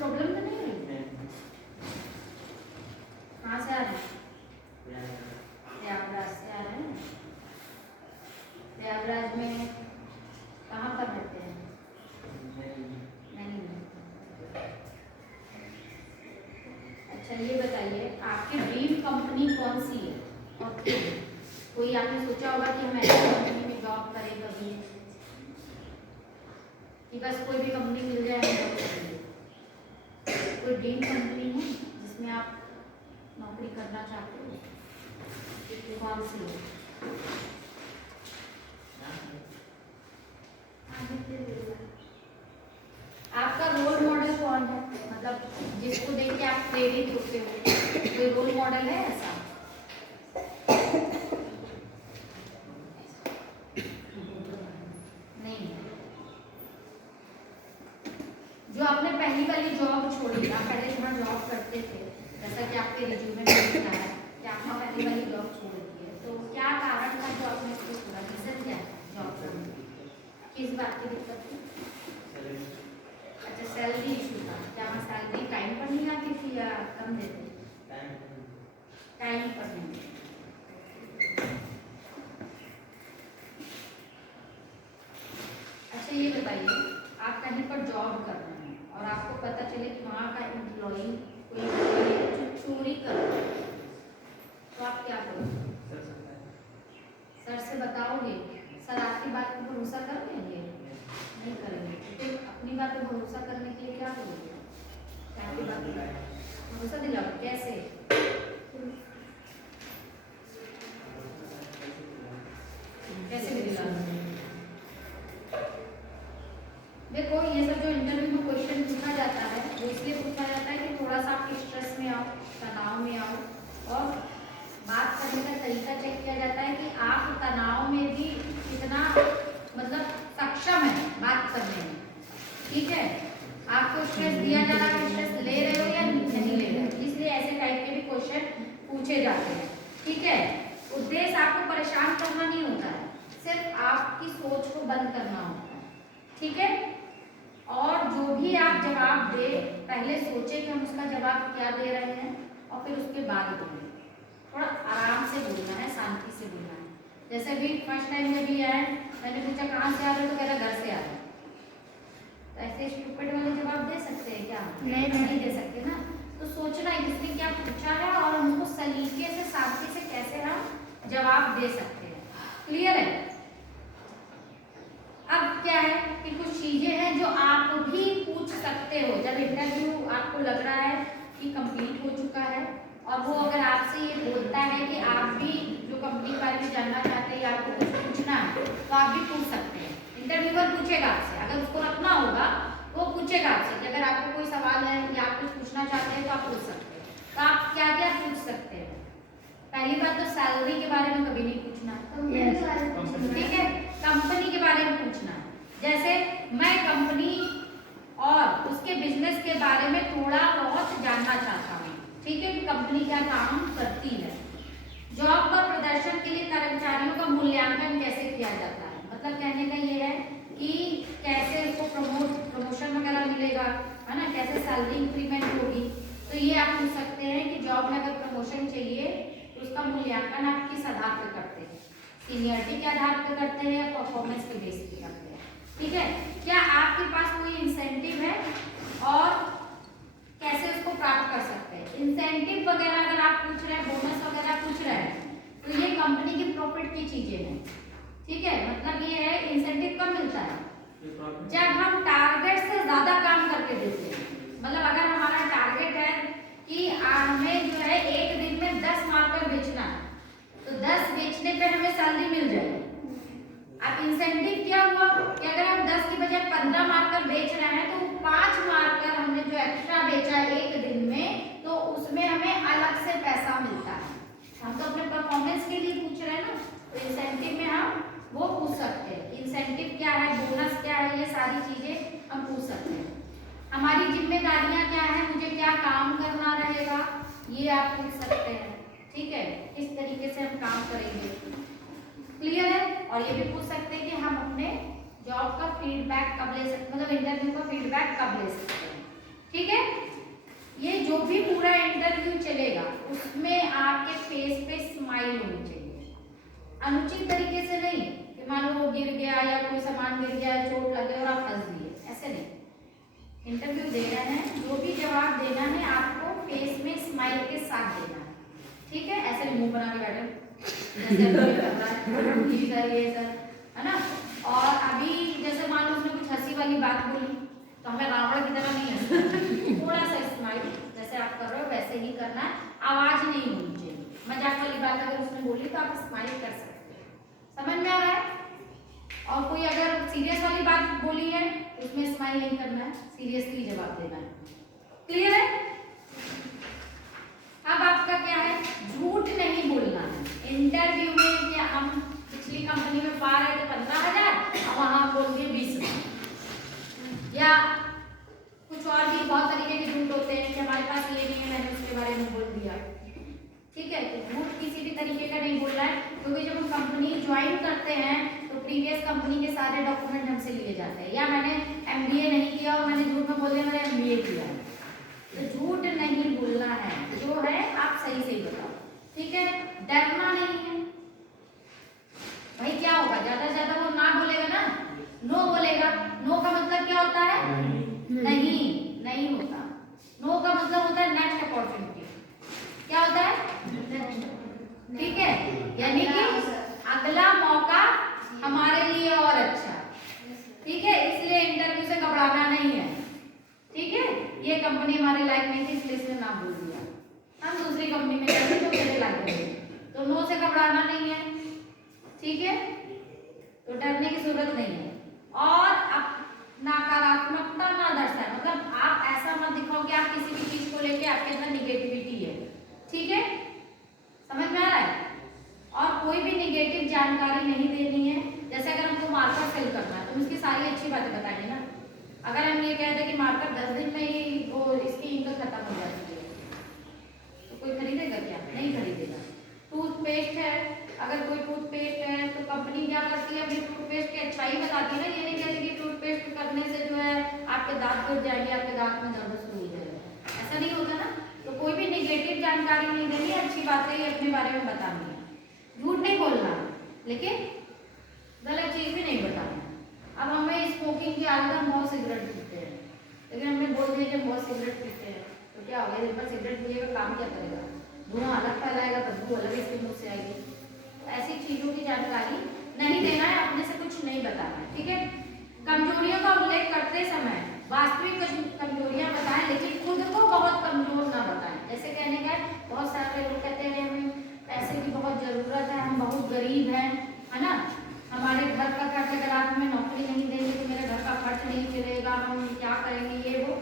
Problem तो नहीं है? कहाँ से आ रहे हैं? प्रयागराज से आ रहे हैं। प्रयागराज में कहाँ पर रहते हैं? नहीं। अच्छा ये बताइए, आपकी ड्रीम कंपनी कौन सी है और क्यों? कोई आपने सोचा होगा कि हम ऐसी कंपनी में जॉब करें कभी, कि बस कोई भी कंपनी मिल जाए हम जॉब करेंगे? कोई ड्रीम कंपनी है जिसमें आप नौकरी करना चाहते हो? कौन सी है? आपका रोल मॉडल कौन है, मतलब जिसको देख के आप प्रेरित होते हो? कोई रोल मॉडल है ऐसा? नहीं। जो आपने पहली वाली जॉब छोड़ी, आप पहले जहाँ जॉब करते थे, जैसा कि आपके रिज्यूमे में लिखा है कि आपने पहली वाली जॉब छोड़ दी है, तो क्या कारण था जो आपने इसको छोड़ा? रीजन क्या है जॉब छोड़ने की? किस बात की दिक्कत थी? अच्छा, सैलरी इशू था। क्या वहाँ सैलरी टाइम पर नहीं आती थी या कम देते? टाइम पर नहीं। अच्छा ये बताइए, आप कहीं पर जॉब कर रहे हैं और आपको पता चले कि वहाँ का एम्प्लॉई कोई चोरी कर रहा है, तो आप क्या करोगे? सर से बताओगे? सर आपकी बात पर भरोसा कर लेंगे? नहीं करेंगे। फिर अपनी बात पर भरोसा करने के लिए क्या करोगे? आपकी बात पर भरोसा दिलाओ? कैसे? कैसे दिलाओगे? देखो, ये सब जो इंटरव्यू में क्वेश्चन पूछा जाता है वो इसलिए पूछा जाता है कि थोड़ा सा आप स्ट्रेस में आओ, तनाव में आओ, और बात करने का तरीका चेक किया जाता है कि आप तनाव में भी कितना मतलब सक्षम है बात करने में। ठीक है, आपको स्ट्रेस दिया जा रहा है, स्ट्रेस ले रहे हो या नहीं ले रहे हो, इसलिए ऐसे टाइप के भी क्वेश्चन पूछे जाते हैं। ठीक है, उद्देश्य आपको परेशान करना नहीं होता है, सिर्फ आपकी सोच को बंद करना होता है। ठीक है, और जो भी आप जवाब दे, पहले सोचे कि हम उसका जवाब क्या दे रहे हैं और फिर उसके बाद बोलें। थोड़ा आराम से बोलना है, शांति से बोलना है। जैसे भी फर्स्ट टाइम में भी आए, मैंने पूछा कहाँ से आ रहे हो, तो कह रहा घर से आ रहे। तो ऐसे स्टूपिड वाले जवाब दे सकते हैं क्या? नहीं दे सकते ना। तो सोचना है किसने क्या पूछा है और हमको सलीके से, शांति से कैसे हम जवाब दे सकते हैं। क्लियर है? अब क्या है कि कुछ चीजें हैं जो आप भी पूछ सकते हो जब इंटरव्यू आपको लग रहा है कि कंप्लीट हो चुका है, और वो अगर आपसे ये बोलता है कि आप भी जो कंपनी के बारे में जानना चाहते हैं या आपको कुछ पूछना है, तो आप भी पूछ सकते हैं। इंटरव्यूअर पूछेगा आपसे, अगर उसको रखना होगा वो पूछेगा आपसे कि अगर आपको कोई सवाल है या आप कुछ पूछना चाहते हैं तो आप पूछ सकते हैं। तो आप क्या क्या पूछ सकते हैं? पहली बात तो सैलरी के बारे में कभी नहीं पूछना, ठीक है, कंपनी के बारे में पूछना है। जैसे मैं कंपनी और उसके बिजनेस के बारे में थोड़ा बहुत जानना चाहता हूँ, ठीक है, कि कंपनी क्या काम करती है। जॉब पर प्रदर्शन के लिए कर्मचारियों का मूल्यांकन कैसे किया जाता है, मतलब कहने का ये है कि कैसे उसको प्रमोशन वगैरह मिलेगा, है ना, कैसे सैलरी इंक्रीमेंट होगी। तो ये आप पूछ सकते हैं कि जॉब में अगर प्रमोशन चाहिए तो उसका मूल्यांकन आप किस आधार पर करते हैं, सीनियरिटी के आधार पर करते हैं या परफॉर्मेंस के बेस पे करते हैं। ठीक है, क्या आपके पास कोई इंसेंटिव है और कैसे उसको प्राप्त कर सकते हैं। इंसेंटिव वगैरह अगर आप पूछ रहे हैं, बोनस वगैरह पूछ रहे हैं, तो ये कंपनी की प्रॉफिट की चीजें हैं। ठीक है, मतलब ये है इंसेंटिव कब मिलता है, जब हम टारगेट से ज्यादा काम करके देते हैं। मतलब अगर हमारा टारगेट है कि हमें जो है एक दिन में 10 मार्कर बेचना है, तो 10 बेचने पे हमें सैलरी मिल जाएगी। अब इंसेंटिव क्या हुआ कि अगर हम 10 की बजाय 15 मार्कर बेच रहे हैं, तो 5 मार्कर हमने जो एक्स्ट्रा बेचा एक दिन में, तो उसमें हमें अलग से पैसा मिलता है। हम तो अपने परफॉर्मेंस के लिए पूछ रहे हैं ना, तो इंसेंटिव में हम वो पूछ सकते हैं। इंसेंटिव क्या है, बोनस क्या है, ये सारी चीजें हम पूछ सकते हैं। हमारी जिम्मेदारियां क्या है, मुझे क्या काम करना रहेगा, ये आप पूछ सकते हैं। ठीक है, किस तरीके से हम काम करेंगे। क्लियर है? और ये भी पूछ सकते हैं कि हम अपने जॉब का फीडबैक कब ले सकते, मतलब इंटरव्यू का फीडबैक कब ले सकते हैं। ठीक है। ये जो भी पूरा इंटरव्यू चलेगा उसमें आपके फेस पे स्माइल होनी चाहिए, अनुचित तरीके से नहीं कि मान लो वो गिर गया या कोई सामान गिर गया, चोट लगे और आप हंस दिए, ऐसे नहीं। इंटरव्यू दे रहे हैं, जो भी जवाब देना है आपको फेस में स्माइल के साथ देना है, ठीक है। ऐसे नहीं मुंह बना के बैठे सर, है ना। और अभी जैसे मान लो उसने कुछ हंसी वाली बात बोली तो हमें रावण की तरह नहीं हंसना, थोड़ा सा स्माइल जैसे आप कर रहे हो वैसे ही करना है, आवाज नहीं होनी चाहिए। मजाक वाली बात अगर उसने बोली तो आप स्माइल कर सकते हो, समझ में आ रहा है। और कोई अगर सीरियस वाली बात बोली है उसमें स्माइल नहीं करना है, सीरियसली जवाब देना है, क्लियर है। अब आपका क्या है, झूठ नहीं बोलना है इंटरव्यू में कि हम पिछली कंपनी में पा रहे थे 15,000 और वहां बोल दिए 20,000, या कुछ और भी बहुत तरीके के झूठ होते हैं कि हमारे पास ये नहीं है, मैंने उसके बारे में बोल दिया, ठीक है। तो झूठ किसी भी तरीके का नहीं बोलना है, क्योंकि जब हम कंपनी ज्वाइन करते हैं तो प्रीवियस कंपनी के सारे डॉक्यूमेंट हमसे लिए जाते हैं। या मैंने MBA नहीं किया और मैंने झूठ में बोल दिया मैंने MBA किया है, तो झूठ नहीं बोलना है, जो है आप सही सही बताओ, ठीक है। डरना नहीं है भाई, क्या होगा ज्यादा से ज्यादा वो ना बोलेगा ना, नो बोलेगा। नो का मतलब क्या होता है, नहीं होता। नो का मतलब होता है नेक्स्ट अपॉर्चुनिटी, क्या होता है, ठीक है, यानी कि अगला मौका हमारे लिए और अच्छा, ठीक है। इसलिए इंटरव्यू से घबराना नहीं है, ठीक है। ये कंपनी हमारे लायक नहीं थी इसलिए इसने ना बोल दिया, हम दूसरी कंपनी में जाएंगे जो मेरे लायक है, तो नो से घबराना नहीं है, ठीक है। तो डरने की जरूरत नहीं है। और अब नकारात्मकता ना दर्शाए, मतलब आप ऐसा मत दिखाओ कि आप किसी भी चीज को लेके आपके अंदर निगेटिविटी है, ठीक है, समझ में आ रहा है। और कोई भी निगेटिव जानकारी नहीं देनी है। जैसे अगर हमको मार्कर सेल करना है तो हम इसकी सारी अच्छी बातें बताएंगे ना। अगर हम ये कहते हैं कि मार्कर 10 दिन में ही वो इसकी इंक खत्म हो जाती है तो कोई खरीदेगा क्या, नहीं खरीदेगा। टूथपेस्ट है, अगर कोई टूथपेस्ट है तो कंपनी क्या करती है, अपनी टूथपेस्ट की अच्छाई बताती है ना, ये नहीं कहती कि टूथपेस्ट करने से जो है आपके दांत टूट जाएंगे, आपके दांत में दर्द शुरू हो जाएगा, ऐसा नहीं होता ना। तो कोई भी निगेटिव जानकारी नहीं देनी, अच्छी बातें ही अपने बारे में बतानी है, झूठ नहीं बोलना, लेकिन गलत चीज भी नहीं बताना। अब हमें स्मोकिंग की आदत, हम बहुत सिगरेट पीते हैं, लेकिन हमने बोल दिया कि हम बहुत सिगरेट पीते हैं, तो क्या हो गया, दिन भर सिगरेट पिएगा काम क्या करेगा, धुआं अलग फैलाएगा, बदबू अलग इसके मुंह से आएगी। तो ऐसी चीजों की जानकारी नहीं देना है, अपने से कुछ नहीं बताना है, ठीक है। कमजोरियों का उल्लेख करते समय वास्तविक कमजोरियां बताएं, लेकिन खुद को बहुत कमजोर ना बताएं। जैसे कहने का बहुत सारे लोग कहते हैं हमें पैसे की बहुत जरूरत है, हम बहुत गरीब हैं, है ना, हमारे घर का खर्च, अगर आप हमें नौकरी नहीं देंगे तो मेरे घर का खर्च नहीं चलेगा, हम क्या करेंगे, ये वो